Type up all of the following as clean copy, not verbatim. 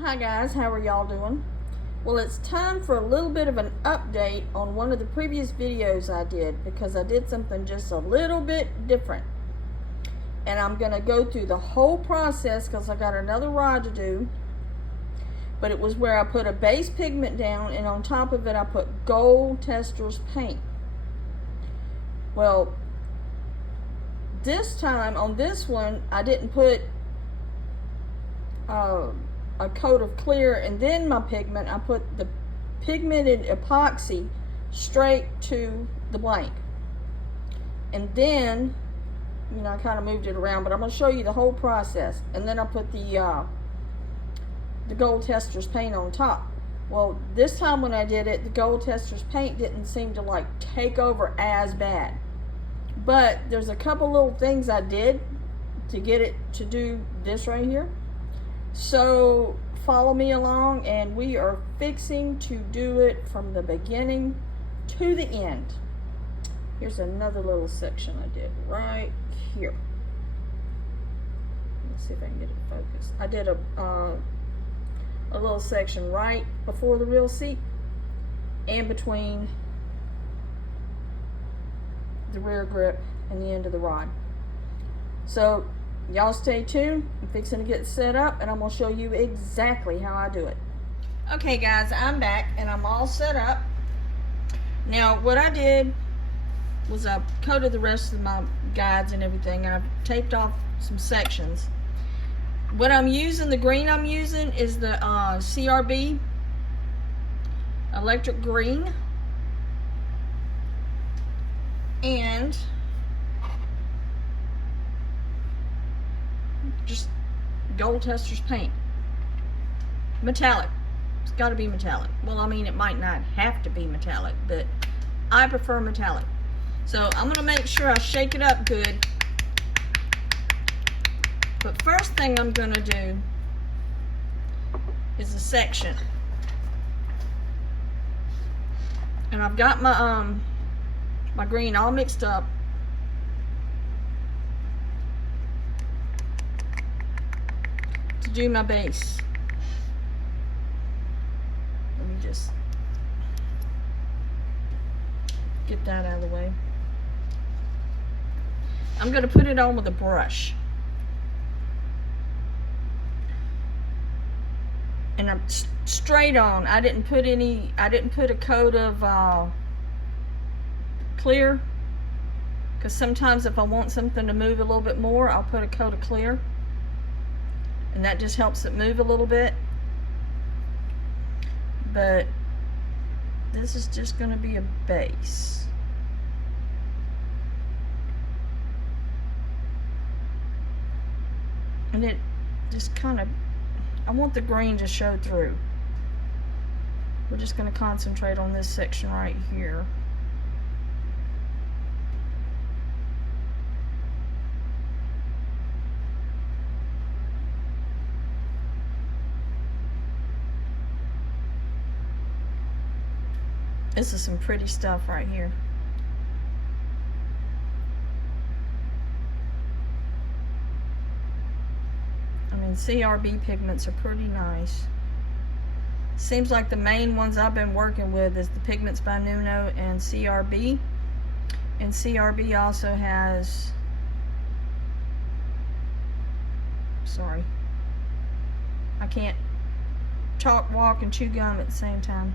Hi guys, how are y'all doing? Well, it's time for a little bit of an update on one of the previous videos I did because I did something just a little bit different. And I'm going to go through the whole process because I got another rod to do. But it was where I put a base pigment down and on top of it I put Gold Testors paint. Well, this time on this one I didn't put a coat of clear and then my pigment. I put the pigmented epoxy straight to the blank, and then I kind of moved it around, but I'm going to show you the whole process. And then I put the Gold Testors paint on top. Well, this time when I did it, the Gold Testors paint didn't seem to like take over as bad, but there's a couple little things I did to get it to do this right here. So follow me along, and we are fixing to do it from the beginning to the end. Here's another little section I did right here. Let's see if I can get it focused. I did a little section right before the reel seat and between the rear grip and the end of the rod. So y'all stay tuned. I'm fixing to get set up and I'm going to show you exactly how I do it. Okay guys, I'm back and I'm all set up. Now what I did was I coated the rest of my guides and everything, and I've taped off some sections. What I'm using, the green I'm using is the CRB electric green, and just Gold Testors paint. Metallic. It's got to be metallic. Well, I mean, it might not have to be metallic, but I prefer metallic. So I'm going to make sure I shake it up good. But first thing I'm going to do is a section. And I've got my my green all mixed up. To do my base. Let me just get that out of the way. I'm going to put it on with a brush. And I'm straight on. I didn't put a coat of clear, because sometimes if I want something to move a little bit more, I'll put a coat of clear, and that just helps it move a little bit. But this is just going to be a base. And it just kind of, I want the green to show through. We're just going to concentrate on this section right here. This is some pretty stuff right here. I mean, CRB pigments are pretty nice. Seems like the main ones I've been working with is the Pigments by Nuno and CRB. And CRB also has, sorry, I can't talk, walk, and chew gum at the same time.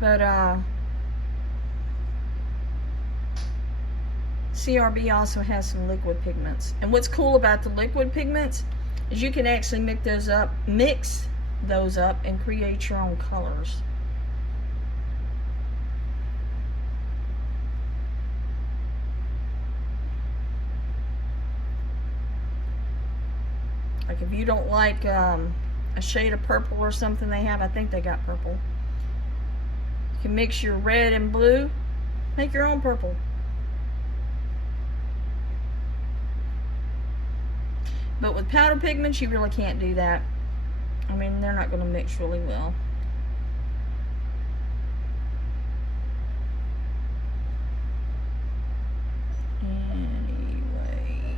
But CRB also has some liquid pigments. And what's cool about the liquid pigments is you can actually mix those up and create your own colors. Like if you don't like a shade of purple or something they have, I think they got purple. You can mix your red and blue, make your own purple. But with powder pigments, you really can't do that. I mean, they're not going to mix really well. Anyway.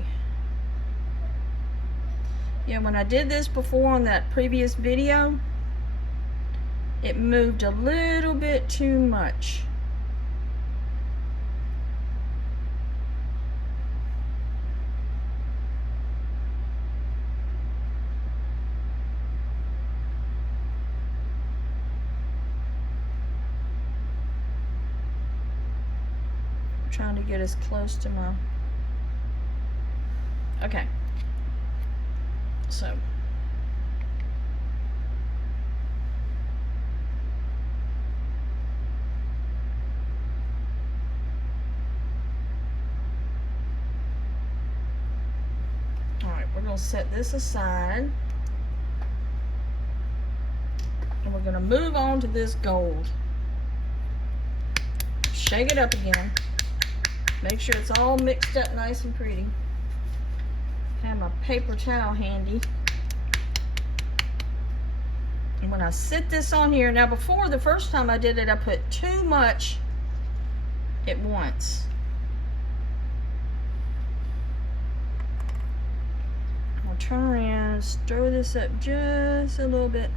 Yeah, when I did this before on that previous video, it moved a little bit too much. I'm trying to get as close to my... Okay. So... We're going to set this aside, and we're going to move on to this gold. Shake it up again. Make sure it's all mixed up nice and pretty. Have my paper towel handy. And when I sit this on here, now before, the first time I did it, I put too much at once. Turn around, stir this up just a little bit.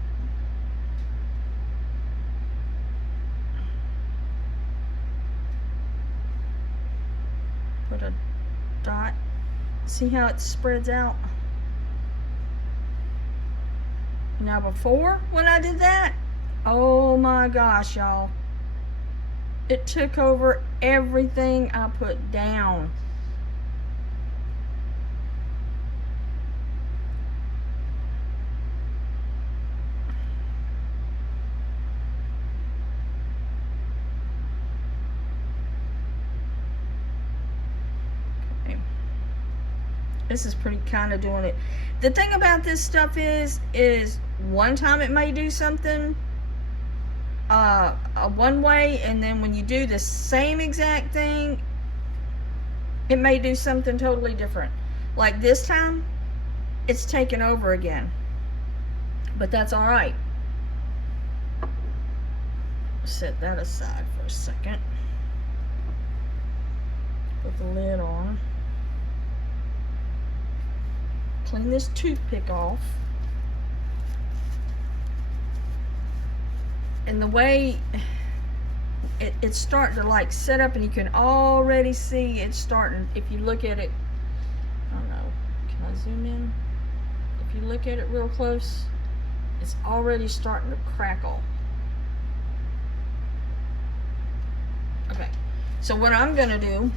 Put a dot. See how it spreads out? Now before, when I did that, oh my gosh, y'all. It took over everything I put down. This is pretty kind of doing it. The thing about this stuff is one time it may do something one way, and then when you do the same exact thing, it may do something totally different. Like this time, it's taken over again. But that's all right. Set that aside for a second. Put the lid on. Clean this toothpick off. And the way it's starting to like set up, and you can already see it's starting, if you look at it, I don't know, can I zoom in? If you look at it real close, it's already starting to crackle. Okay, so what I'm gonna do,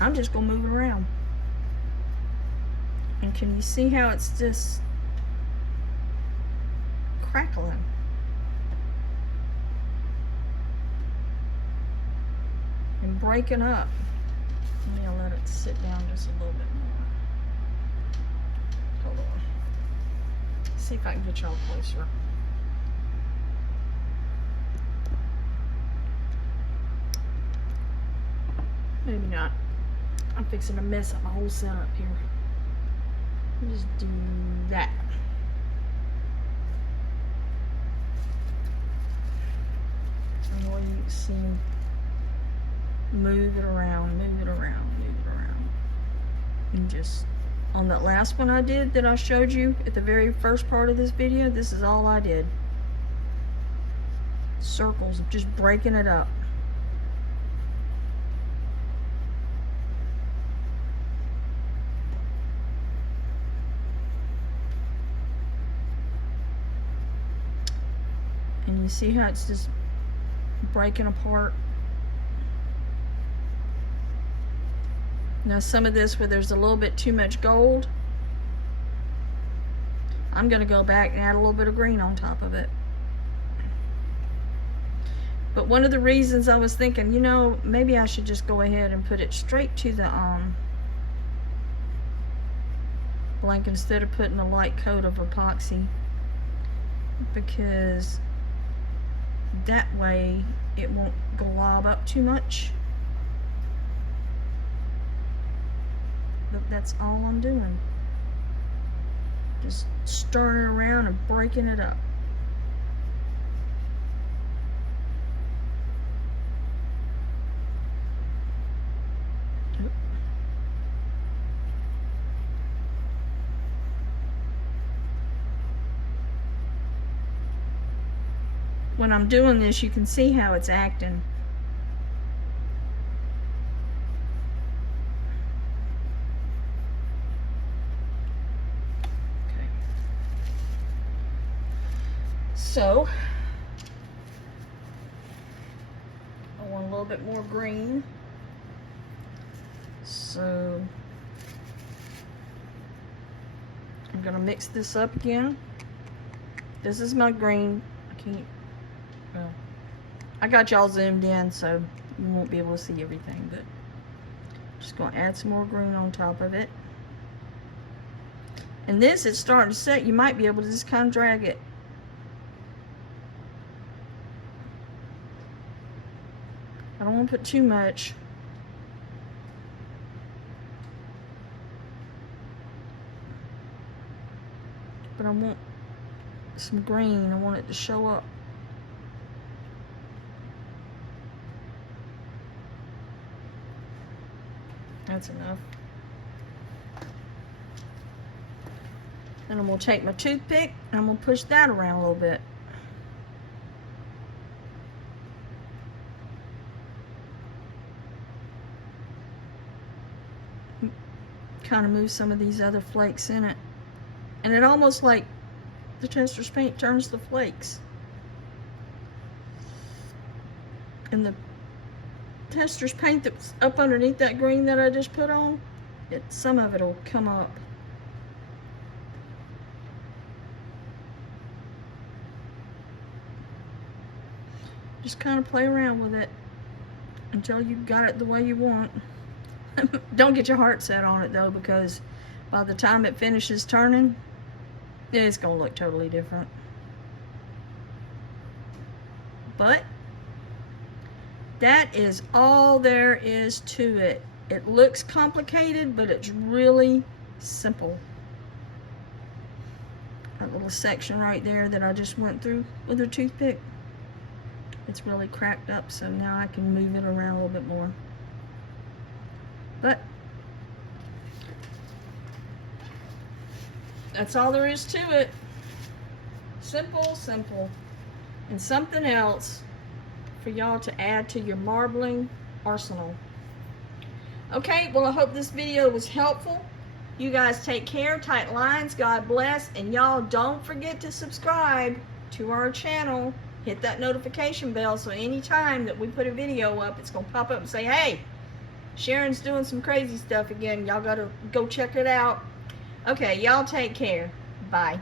I'm just gonna move it around. And can you see how it's just crackling? And breaking up. Maybe I'll let it sit down just a little bit more. Hold on. See if I can get y'all closer. Maybe not. I'm fixing to mess up my whole setup here. Just do that. And what you can see, move it around, move it around, move it around. And just, on that last one I did that I showed you at the very first part of this video, this is all I did. Circles, just breaking it up. And you see how it's just breaking apart. Now some of this where there's a little bit too much gold, I'm going to go back and add a little bit of green on top of it. But one of the reasons I was thinking, you know, maybe I should just go ahead and put it straight to the blank instead of putting a light coat of epoxy, because that way it won't glob up too much. But that's all I'm doing. Just stirring around and breaking it up. when I'm doing this, you can see how it's acting. Okay. So, I want a little bit more green. So, I'm gonna mix this up again. This is my green. I can't, well, I got y'all zoomed in so you won't be able to see everything, but just gonna add some more green on top of it. And this, it's starting to set. You might be able to just kind of drag it. I don't want to put too much. But I want some green. I want it to show up. That's enough. Then I'm going to take my toothpick and I'm going to push that around a little bit. Kind of move some of these other flakes in it. And it almost like the Testors paint turns the flakes. And the Testors paint that's up underneath that green that I just put on, some of it will come up. Just kind of play around with it until you've got it the way you want. Don't get your heart set on it though, because by the time it finishes turning, it's going to look totally different. But that is all there is to it. It looks complicated, but it's really simple. That little section right there that I just went through with a toothpick, it's really cracked up, so now I can move it around a little bit more. But that's all there is to it. Simple, simple. And something else for y'all to add to your marbling arsenal. Okay, well, I hope this video was helpful. You guys take care, tight lines, God bless, and y'all don't forget to subscribe to our channel. Hit that notification bell so anytime that we put a video up, it's gonna pop up and say, hey, Sharon's doing some crazy stuff again. Y'all gotta go check it out. Okay, y'all take care. Bye.